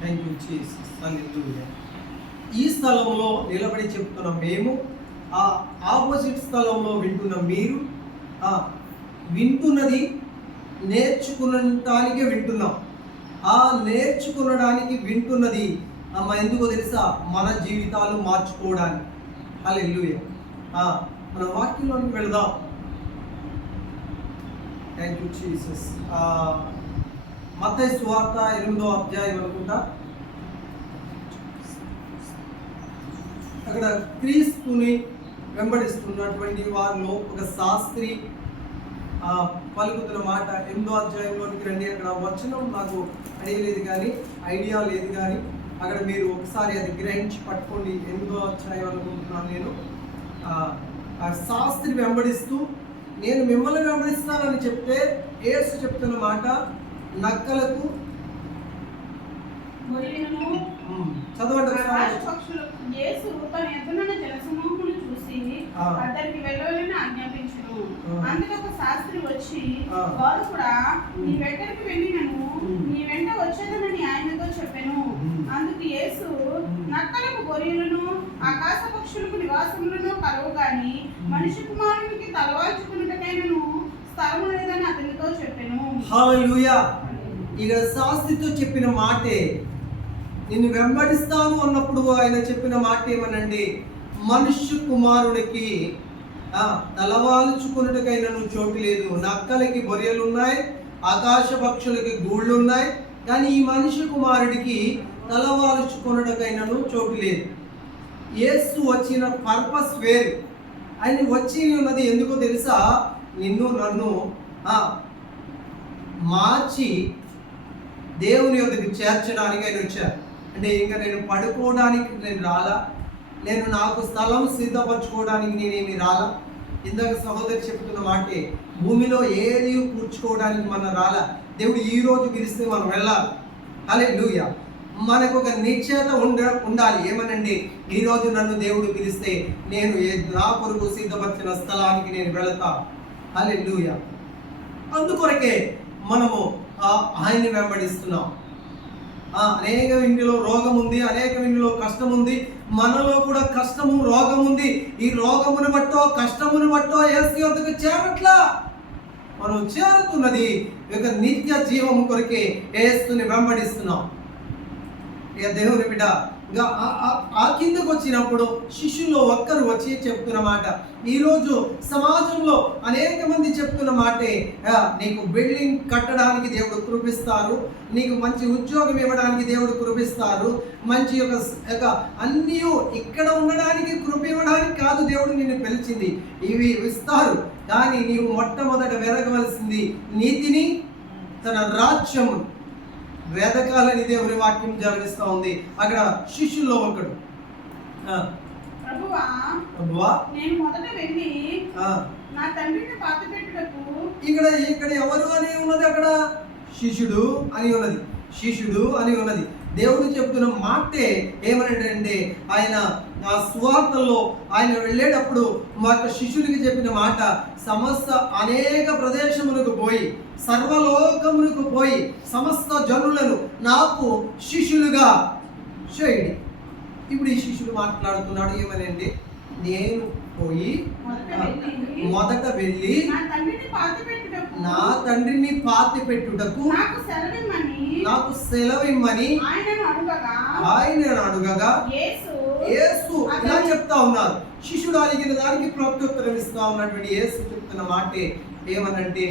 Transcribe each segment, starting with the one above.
Thank you Jesus. హల్లెలూయా. ఈ స్థలంలో నిలబడి చెప్తున్న మేము, ఆ ఆపోజిట్ స్థలంలో వింటున్న మీరు, వింటున్నది నేర్చుకునటానికే వింటున్నాం. ఆ నేర్చుకునడానికి వింటున్నది ఎందుకో తెలుసా? మన జీవితాలు మార్చుకోవడానికి. హల్లెలూయా. మన వాక్యంలోకి వెళదాం. Thank you Jesus. మత్తయి సువార్త 8వ అధ్యాయం అనుకుంటా. అక్కడ క్రీస్తుని వెంబడిస్తున్నటువంటి వారిలో ఒక శాస్త్రి పలుకుతున్న మాట 8వ అధ్యాయంలోనికి రండి. అక్కడ వచనం నాకు అడిగలేదు కానీ, ఐడియా లేదు కానీ, అక్కడ మీరు ఒకసారి అది గ్రహించి పట్టుకోండి. 8వ అధ్యాయం అనుకుంటున్నాను నేను. ఆ శాస్త్రి వెంబడిస్తూ, నేను మిమ్మల్ని వెంబడిస్తానని చెప్తే యేసు చెప్తున్న మాట, నక్కలకు చదవండి. యేసు తన ఎదురున్న జనసమూహమును చూసి అతనికి వెళ్ళవలని ఆజ్ఞాపించును. అందుకు ఒక శాస్త్రి వచ్చి, బోధకుడా, నీ వెంటకి వెళ్ళినను నీ వెంట వచ్చేదనని ఆయనతో చెప్పెను. అందుకు యేసు, నక్కలకు గొర్రెలను ఆకాశ పక్షులకు నివాసములను కలవు గాని మనిషి కుమారునికి తలవాల్చుకున్నటకైనను స్థలము లేదని అతనితో చెప్పెను. హల్లెలూయా. ఇక శాస్త్రితో చెప్పిన మాటే, నిన్ను వెంబడిస్తాను అన్నప్పుడు ఆయన చెప్పిన మాట ఏమనండి? మనుష్య కుమారునికి తలవాల్చుకున్నటకైనను చోటు లేదు. నక్కలకి బొరియలు ఉన్నాయి, ఆకాశ పక్షులకి గూళ్ళు ఉన్నాయి, కానీ ఈ మనుష్య కుమారుడికి తలవాల్చుకున్నటకైనను చోటు లేదు. యేసు వచ్చిన పర్పస్ వేరు. ఆయన వచ్చి ఉన్నది ఎందుకో తెలుసా? నిన్ను నన్ను మార్చి దేవుని యొద్దకు చేర్చడానికి ఆయన వచ్చారు. అంటే ఇంకా నేను పడుకోవడానికి నేను రాలా, నేను నాకు స్థలం సిద్ధపరచుకోవడానికి నేనేమి రాలా. ఇందాక సహోదరి చెప్తున్న మాటే, భూమిలో ఏది కూర్చుకోవడానికి మనం రాలా. దేవుడు ఈరోజు పిలిస్తే మనం వెళ్ళాలి. హల్లెలూయా. మనకు ఒక నిశ్చయత ఉండాలి. ఏమనండి? ఈరోజు నన్ను దేవుడు పిలిస్తే నేను నా కొరకు సిద్ధపరిచిన స్థలానికి నేను వెళతా. హల్లెలూయా. అందుకొరకే మనము ఆయన్ని వెంబడిస్తున్నాం. అనేక ఇంటిలో రోగం ఉంది, అనేక ఇంటిలో కష్టం ఉంది. మనలో కూడా కష్టము, రోగం ఉంది. ఈ రోగమును బట్టో కష్టమును బట్టో యేసు యొద్దకు చేరట్లా. మనం చేరుతున్నది ఒక నిత్య జీవం కొరకే యేసుని వెంబడిస్తున్నాం. ఇక దేవుని బిడ్డ ఆ కిందకు వచ్చినప్పుడు శిష్యుల్లో ఒక్కరు వచ్చి చెప్తున్న మాట, ఈరోజు సమాజంలో అనేక మంది చెప్తున్న మాటే, నీకు బిల్డింగ్ కట్టడానికి దేవుడు కృపిస్తారు, నీకు మంచి ఉద్యోగం ఇవ్వడానికి దేవుడు కృపిస్తారు, మంచి యొక్క అన్నీ ఇక్కడ ఉండడానికి కృప ఇవ్వడానికి కాదు దేవుడు నిన్ను పిలిచింది, ఇవి ఇస్తారు. కానీ నీవు మొట్టమొదట వెదకవలసింది నీతిని, తన రాజ్యము వేదకాలని దేవుని వాక్యం జరిగిస్తూ ఉంది. అక్కడ శిష్యుల్లో ఒకడు, ప్రభువా, నేను మొదట వెళ్ళి నా తండ్రిని పాతిపెట్టుటకు. ఇక్కడ ఎవరు అని ఉన్నది? అక్కడ శిష్యుడు అని ఉన్నది, శిష్యుడు అని ఉన్నది. దేవుడు చెప్తున్న మాటే ఏమనంటే, ఆయన ఆ సువార్తల్లో ఆయన వెళ్ళేటప్పుడు మా శిష్యుడికి చెప్పిన మాట, సమస్త అనేక ప్రదేశములకు పోయి, సర్వలోకములకు పోయి సమస్త జనులను నాకు శిష్యులుగా చేయండి. ఇప్పుడు ఈ శిష్యుడు మాట్లాడుతున్నాడు ఏమనండి? నేను పోయి మొదట వెళ్ళి నా తండ్రిని పాతి పెట్టుటకు నాకు సెలవిమ్మని ఆయన అడుగగా యేసు ఇలా చెప్తా ఉన్నారు. శిష్యుడు అడిగిన దానికి ప్రత్యుత్తరం ఇస్తా ఉన్నటువంటి యేసు చెప్తున్న మాటే ఏమనంటే,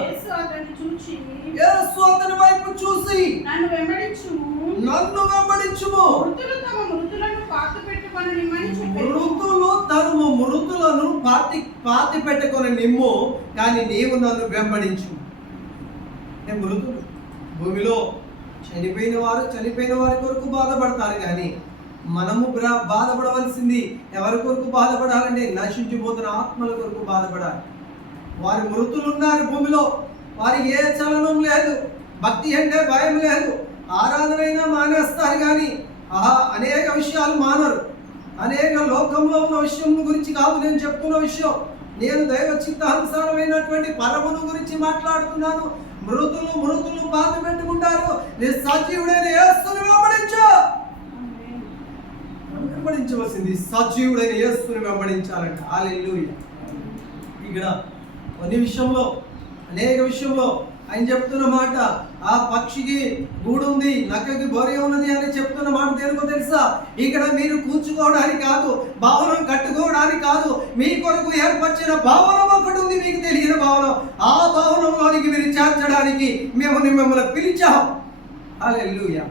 యేసు అతని వైపు చూసి నన్ను వెంబడించుము, మృతులు తమ మృతులను పాతి పెట్టుకొని నిమ్ము, కానీ నీవు నన్ను వెంబడించు. మృతులు భూమిలో చనిపోయిన వారి కొరకు బాధపడతారు, కానీ మనము బాధపడవలసింది ఎవరి కొరకు బాధపడాలంటే నశించిపోతున్న ఆత్మల కొరకు బాధపడాలి. వారి మృతులు ఉన్నారు భూమిలో, వారికి ఏ చలనం లేదు, భక్తి అంటే భయం లేదు, ఆరాధనైనా మానేస్తారు కానీ అనేక విషయాలు మానరు. అనేక లోకంలో ఉన్న విషయం గురించి కాదు నేను చెప్తున్న విషయం. నేను దైవ చిత్తానుసారమైనటువంటి పరమును గురించి మాట్లాడుతున్నాను. మృతులు బాధ పెట్టుకుంటారు. నీ సజీవుడైన యేసుని వెంబడించవలసింది. సజీవుడైన యేసుని వెంబడించాలంట. హల్లెలూయా. ఇక్కడ కొన్ని విషయంలో, అనేక విషయంలో ఆయన చెప్తున్న మాట, ఆ పక్షికి గూడు ఉంది, నక్కకి బొరే ఉన్నది అని చెప్తున్న మాట దేనికో తెలుసా? ఇక్కడ మీరు కూర్చుకోవడానికి కాదు, భవనం కట్టుకోవడానికి కాదు, మీ కొరకు ఏర్పరిచిన భవనం ఒకటి ఉంది, మీకు తెలియని భవనం. ఆ భవనంలోనికి మీరు చేర్చడానికి మిమ్మల్ని పిలిచాం. హల్లెలూయా.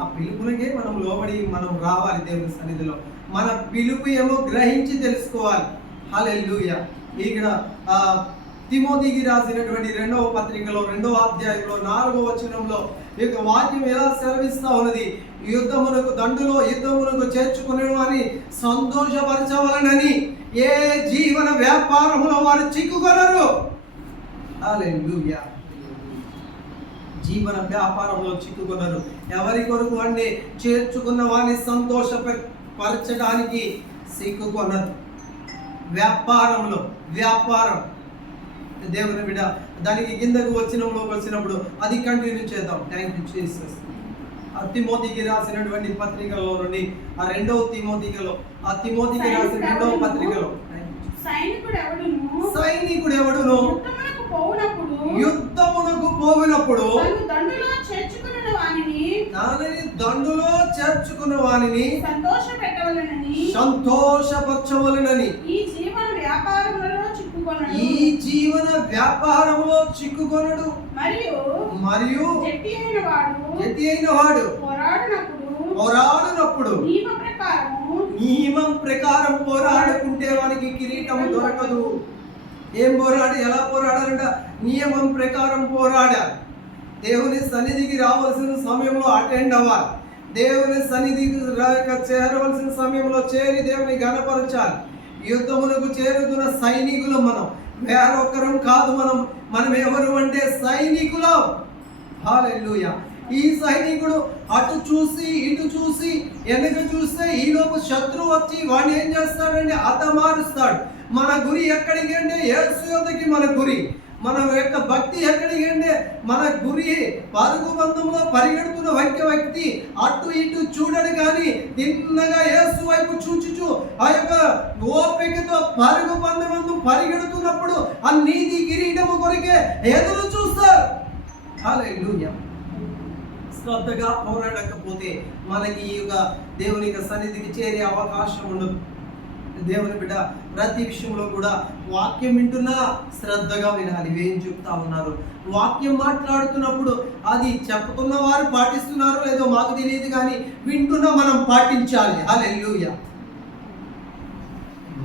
ఆ పిలుపునకే మనం లోబడి మనం రావాలి దేవుని సన్నిధిలో. మన పిలుపు ఏమో గ్రహించి తెలుసుకోవాలి. హల్లెలూయా. ఇక్కడ తిమోతికి రాసినటువంటి 2వ పత్రికలో 2వ అధ్యాయంలో 4వ వచనంలో ఈ వాక్యం ఎలా సెలవిస్తా ఉన్నది? యుద్ధమునకు చేర్చుకునేను అని సంతోషపరచవలనని ఏ జీవన వ్యాపారములో వారు చిక్కుకొనరు. హల్లెలూయా. జీవన వ్యాపారంలో చిక్కుకున్నారు. ఎవరి కొరకు అంటే చేర్చుకున్న వారిని సంతోషపరచడానికి సిక్కుకొన్నారు. వ్యాపారం దేవుని బిడ్డ, దానికి కిందకు వచ్చినప్పుడు అది కంటిన్యూ చేద్దాం. Thank you Jesus. తిమోతికి రాసినటువంటి పత్రికలో నుండి ఆ 2వ తిమోతికి రాసిన 2వ పత్రికలో సైనికుడు ఎవడును యుద్ధమునకు పోవునప్పుడు దానిని దండులో చేర్చుకున్న వానిని సంతోషపరచవలెనని ఈ జీవన వ్యాపారంలో చిక్కుకొనడు. మరియు గట్టి అయిన వాడు పోరాడినప్పుడు నియమం ప్రకారం పోరాడుకుంటే వానికి కిరీటం దొరకదు. ఏం పోరాడు? ఎలా పోరాడాలంట? నియమం ప్రకారం పోరాడాలి. దేవుని సన్నిధికి రావాల్సిన సమయంలో అటెండ్ అవ్వాలి. దేవుని సన్నిధికి చేరవలసిన సమయంలో చేరి దేవుని ఘనపరచాలి. యుద్ధమునకు చేరుతున్న సైనికులు మనం, వేరొకరం కాదు. మనం ఎవరు అంటే సైనికులం. హల్లెలూయా. ఈ సైనికుడు అటు చూసి ఇటు చూసి వెనక చూస్తే ఈలోపు శత్రువు వచ్చి వాడిని ఏం చేస్తాడంటే హతమారుస్తాడు. మన గురి ఎక్కడికి అంటే యేసు యొద్దకి మన గురి. మన యొక్క భక్తి ఎక్కడికి అంటే మన గురి పరుగు బంధంలో పరిగెడుతున్న వ్యక్తి అటు ఇటు చూడడు కానీ తిన్నగా యేసు వైపు చూచుచు ఆ యొక్క ఓపికతో పరుగు బంధం పరిగెడుతున్నప్పుడు ఆ నీతి కిరీటము కొరకే ఎదురు చూస్తారు. హల్లెలూయా. శ్రద్ధగా పోరాడకపోతే మనకి ఈ యొక్క దేవుని సన్నిధికి చేరే అవకాశం ఉండదు. దేవుని బిడ్డ, ప్రతి విషయంలో కూడా వాక్యం వింటున్నా శ్రద్ధగా వినాలి. ఏం చెప్తా ఉన్నారు? వాక్యం మాట్లాడుతున్నప్పుడు అది చెప్పుతున్న వారు పాటిస్తున్నారో లేదో మాకు తెలియదు కానీ వింటున్నా మనం పాటించాలి. హల్లెలూయా.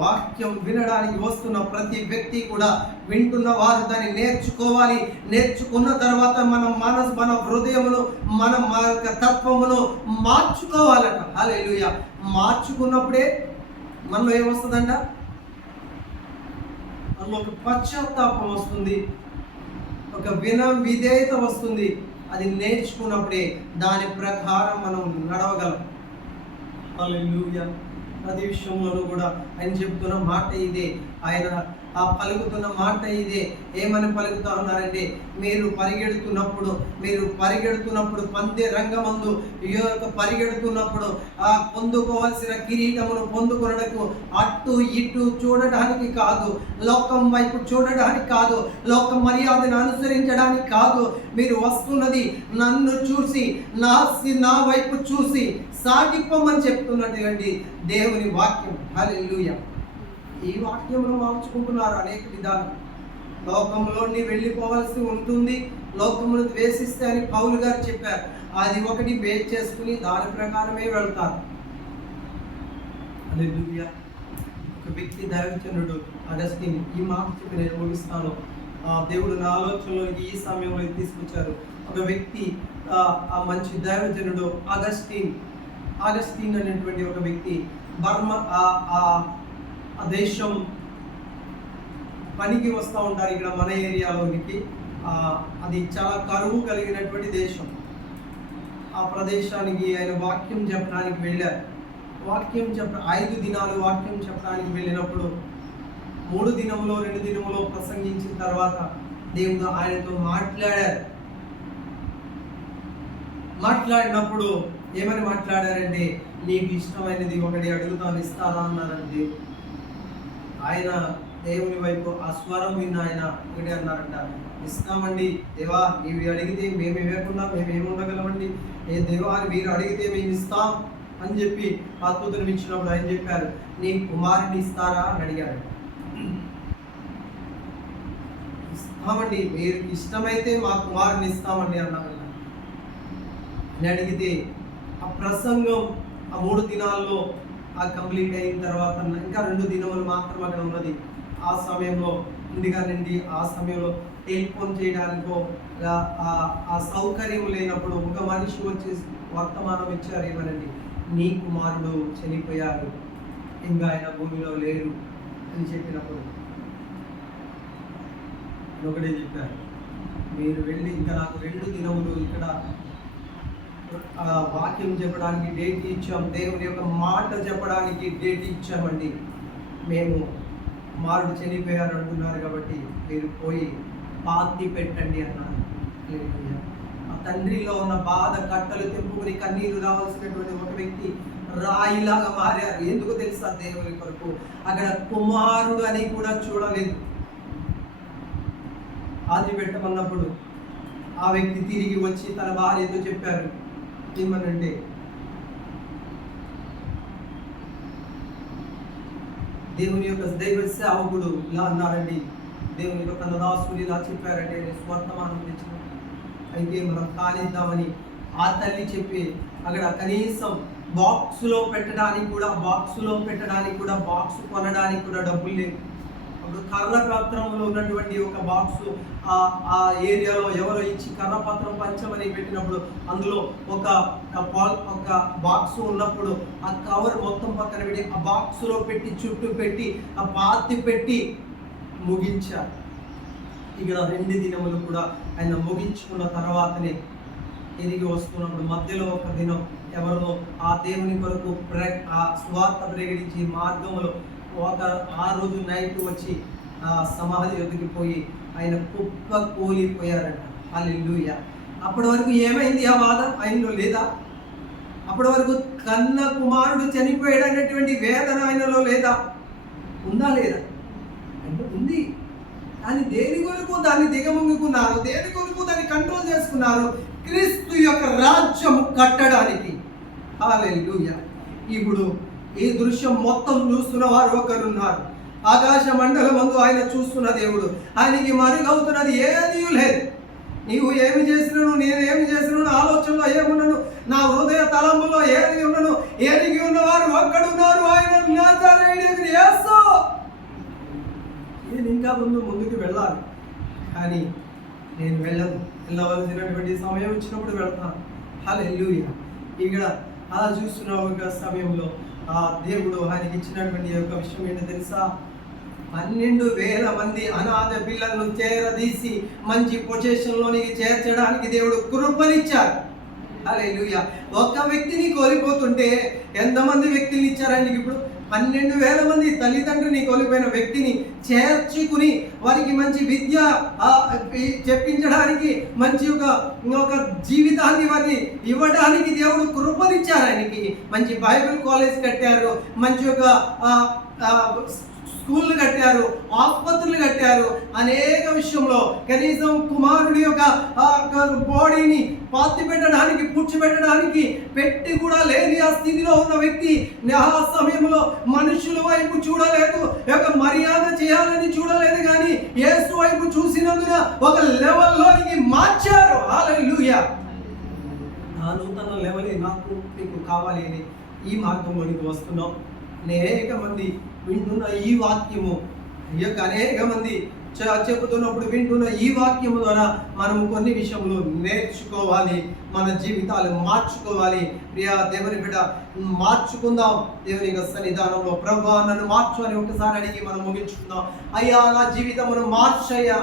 వాక్యం వినడానికి వస్తున్న ప్రతి వ్యక్తి కూడా వింటున్న వారు దాన్ని నేర్చుకోవాలి. నేర్చుకున్న తర్వాత మన హృదయమును మన తత్వమును మార్చుకోవాలట. హల్లెలూయా. మార్చుకున్నప్పుడే మనలో ఏమొస్తుందంట? మనలో ఒక పశ్చాత్తాపం వస్తుంది, ఒక విధేయత వస్తుంది. అది నేర్చుకున్నప్పుడే దాని ప్రకారం మనం నడవగలం. హల్లెలూయా. ప్రతి విషయంలోనూ కూడా ఆయన చెప్తున్న మాట ఇదే, ఆయన ఆ పలుకుతున్న మాట ఇదే. ఏమని పలుకుతా ఉన్నారంటే, మీరు పరిగెడుతున్నప్పుడు పందే రంగమందు పరిగెడుతున్నప్పుడు ఆ పొందుకోవాల్సిన కిరీటమును పొందుకొనడానికి అటు ఇటు చూడడానికి కాదు, లోకం వైపు చూడడానికి కాదు, లోక మర్యాదను అనుసరించడానికి కాదు. మీరు వస్తున్నది నన్ను చూసి నా వైపు చూసి సాగిపోమని చెప్తున్నటువంటి దేవుని వాక్యం. హల్లెలూయా. ఈ వాక్యంలో మార్చుకుంటున్నారు అనేక విధాలు. లోకంలోని వెళ్ళిపోవాల్సి ఉంటుంది, లోకమును ద్వేషిస్తే అని పౌలు గారు చెప్పారు. అది ఒకటి బేస్ చేసుకుని దాని ప్రకారమే వెళ్తారు. హల్లెలూయా. ఒక వ్యక్తి దైవజనుడు అగస్టిన్ ఈ మాట చెప్పి నేను ముగిస్తాను. దేవుడు నా ఆలోచనలోకి ఈ సమయంలో తీసుకొచ్చారు. ఒక వ్యక్తి, ఆ మంచి దైవజనుడు అగస్టిన్ అనేటువంటి ఒక వ్యక్తి బర్మా ఆ దేశం పనికి వస్తూ ఉంటారు ఇక్కడ మన ఏరియాలోనికి. అది చాలా కరువు కలిగినటువంటి దేశం. ఆ ప్రదేశానికి ఆయన వాక్యం చెప్పడానికి వెళ్ళారు. 5 దినాలు వాక్యం చెప్పడానికి వెళ్ళినప్పుడు 3 దినములో 2 దినములో ప్రసంగించిన తర్వాత దేవుడు ఆయనతో మాట్లాడినప్పుడు ఏమని మాట్లాడారంటే, నీకు ఇష్టమైనది ఒకటి అడుగుతాను ఇస్తారా అన్నారంటే, ఆయన దేవుని వైపు ఆ స్వరం విన్న ఆయన ఒకటి అన్నారంట, ఇస్తామండి దేవా, నీవి అడిగితే మేము ఇవ్వకుండా మేమేమి ఉండగలమండి, ఏ దేవా అని మీరు అడిగితే మేము ఇస్తాం అని చెప్పి అద్భుతం ఇచ్చినప్పుడు ఆయన చెప్పారు, నీ కుమారుని ఇస్తారా అని అడిగారు. ఇస్తామండి, మీరు ఇష్టమైతే మా కుమారుని ఇస్తామండి అన్నారు. అని అడిగితే ఆ ప్రసంగం ఆ 3 దినాల్లో ఆ కంప్లీట్ అయిన తర్వాత ఇంకా 2 దినములు మాత్రం అక్కడ ఉన్నది. ఆ సమయంలో ఇండిగా నుండి ఆ సమయంలో టెలిఫోన్ చేయడానికో ఆ సౌకర్యం లేనప్పుడు ఒక మనిషి వచ్చి వర్తమానం ఇచ్చారు, ఏమనండి, నీ కుమారుడు చనిపోయారు, ఇంకా ఆయన భూమిలో లేరు అని చెప్పినప్పుడు ఒకటే చెప్పారు, మీరు వెళ్ళి ఇంకా నాకు 2 దినములు ఇక్కడ వాక్యం చెప్పడానికి డేట్ ఇచ్చాం, దేవుని యొక్క మాట చెప్పడానికి డేట్ ఇచ్చామండి, మేము కుమారుడు చనిపోయారు అంటున్నారు కాబట్టి మీరు పోయి పాతి పెట్టండి అన్నారు. ఆ తండ్రిలో ఉన్న బాధ కట్టలు తెంపుకుని కన్నీరు రావాల్సినటువంటి ఒక వ్యక్తి రాయిలాగా మారారు. ఎందుకు తెలుసా? దేవుని కొరకు. అక్కడ కుమారుడు అని కూడా చూడలేదు. పాతి పెట్టమన్నప్పుడు ఆ వ్యక్తి తిరిగి వచ్చి తన భార్యతో చెప్పారు, ఏమనంటే, దేవుని యొక్క దైవ సేవకుడు ఇలా అన్నారండి, దేవుని యొక్క తన దాసుడు ఇలా చెప్పారంటే నేను స్వర్తమానం తెచ్చిన, అయితే మనం కానిద్దామని ఆ తల్లి చెప్పి అక్కడ కనీసం బాక్సులో పెట్టడానికి కూడా బాక్స్ కొనడానికి కూడా డబ్బులు లేవు. అప్పుడు కర్రపత్రంలో ఉన్నటువంటి ఒక బాక్సు ఆ ఏరియాలో ఎవరో ఇచ్చి కర్రపత్రం పంచమని పెట్టినప్పుడు అందులో ఒక బాక్సు ఉన్నప్పుడు ఆ కవర్ మొత్తం పక్కన పెట్టి ఆ బాక్సులో పెట్టి చుట్టూ పెట్టి ఆ పాతి పెట్టి ముగించారు. ఇక్కడ 2 దినములు కూడా ఆయన ముగించుకున్న తర్వాతనే తిరిగి వస్తున్నప్పుడు మధ్యలో ఒక దినం ఎవరినో ఆ దేవుని కొరకు ఆ స్వార్థ ప్రకటించి మార్గంలో ఆ రోజు నైట్ వచ్చి ఆ సమాధి ఎదుగుకి పోయి ఆయన కుప్ప కూలిపోయారంట. హల్లెలూయా. అప్పటి వరకు ఏమైంది? ఆ బాధ ఆయనలో లేదా? అప్పటి వరకు కన్న కుమారుడు చనిపోయాడు అనేటువంటి వేదన ఆయనలో లేదా? ఉందా లేదా? ఉంది. కానీ దేని కొరకు దాన్ని దిగముంగుకున్నారు, దేని కొరకు దాన్ని కంట్రోల్ చేసుకున్నారు? క్రీస్తు యొక్క రాజ్యం కట్టడానికి. హల్లెలూయా. ఇప్పుడు ఈ దృశ్యం మొత్తం చూస్తున్న వారు ఒకరున్నారు. ఆకాశ మండలమందు ఆయన చూస్తున్న దేవుడు. ఆయనకి మరుగవుతున్నది ఏదీ లేదు. నీవు ఏమి చేసినను, నేను ఏమి చేసినను, ఆలోచనలో ఏమున్నాను, నా హృదయ తలంపులో ఏది ఉన్నాను, ఏదికి ఉన్నవారు ఒక్కడున్నారు, ఆయన నాజరేయుడైన యేసు. నేను ఇంకా ముందుకు వెళ్ళాలి, కానీ నేను వెళ్ళవలసినటువంటి సమయం వచ్చినప్పుడు వెళ్తాను. హల్లెలూయా. ఇక్కడ అలా చూస్తున్న ఒక సమయంలో ఆ దేవుడు ఆయనకి ఇచ్చినటువంటి యొక్క విషయం ఏంటో తెలుసా? 12,000 మంది అనాథ పిల్లలను చేరదీసి మంచి పొజిషన్లోనికి చేర్చడానికి దేవుడు కృపనిచ్చారు. హల్లెలూయా. ఒక వ్యక్తిని కోల్పోతుంటే ఎంతమంది వ్యక్తులు ఇచ్చారు ఆయనకి? ఇప్పుడు 12,000 మంది తల్లిదండ్రుని కోల్పోయిన వ్యక్తిని చేర్చుకుని వారికి మంచి విద్య చెప్పించడానికి, మంచి ఒక జీవితాన్ని వారిని ఇవ్వడానికి దేవుడు కృపనిచ్చారు ఆయనకి. మంచి బైబిల్ కాలేజ్ కట్టారు, మంచి ఒక స్కూళ్ళు కట్టారు, ఆసుపత్రులు కట్టారు. అనేక విషయంలో కనీసం కుమారుడి యొక్క బాడీని పాతి పెట్టడానికి, పూడ్చిపెట్టడానికి పెట్టి కూడా లేని ఆ స్థితిలో ఉన్న వ్యక్తి ఆ సమయంలో మనుషుల వైపు చూడలేదు, ఒక మర్యాద చేయాలని చూడలేదు, కానీ యేసు వైపు చూసినందున ఒక లెవెల్లోనికి మార్చారు. హల్లెలూయా. ఆ నూతన లెవెలే నాకు మీకు కావాలి అని ఈ మార్గంలోనికి వస్తున్నాం. అనేక మంది వింటున్న ఈ వాక్యము, ఈ యొక్క అనేక మంది చెబుతున్నప్పుడు వింటున్న ఈ వాక్యము ద్వారా మనము కొన్ని విషయములు నేర్చుకోవాలి, మన జీవితాలు మార్చుకోవాలి. ప్రియా దేవుని బిడ్డ, మార్చుకుందాం దేవుని యొక్క సన్నిధానంలో. ప్రభువా నన్ను మార్చు అని ఒకసారి అడిగి మనం ముగించుకుందాం. అయ్యా నా జీవితమును మార్చయ్యా.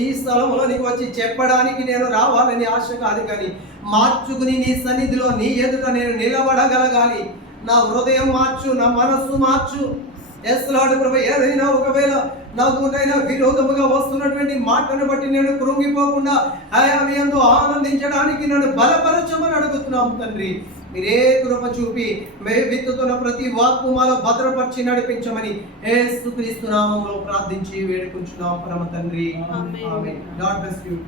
ఈ స్థలంలో నీకు వచ్చి చెప్పడానికి నేను రావాలని ఆశ కాదు, కానీ మార్చుకుని నీ సన్నిధిలో నీ ఎదుట నేను నిలబడగలగాలి. నా హృదయం మార్చు, నా మనస్సు మార్చు, ఎస్లాడు ప్రభు, ఏదైనా ఒకవేళ నాకు నైనా విరోధముగా వస్తున్నటువంటి మాటను బట్టి నేను కృంగిపోకుండా ఆయా మీ యందు ఆనందించడానికి నన్ను బలపరచమని అడుగుతున్నాం తండ్రి. మీరే కృప చూపి విత్తుతున్న ప్రతి వాక్కు మాలో భద్రపరిచి నడిపించమని యేసుక్రీస్తు నామములో ప్రార్థించి వేడుకుంటున్నాం పరమ తండ్రి. ఆమేన్. God bless you.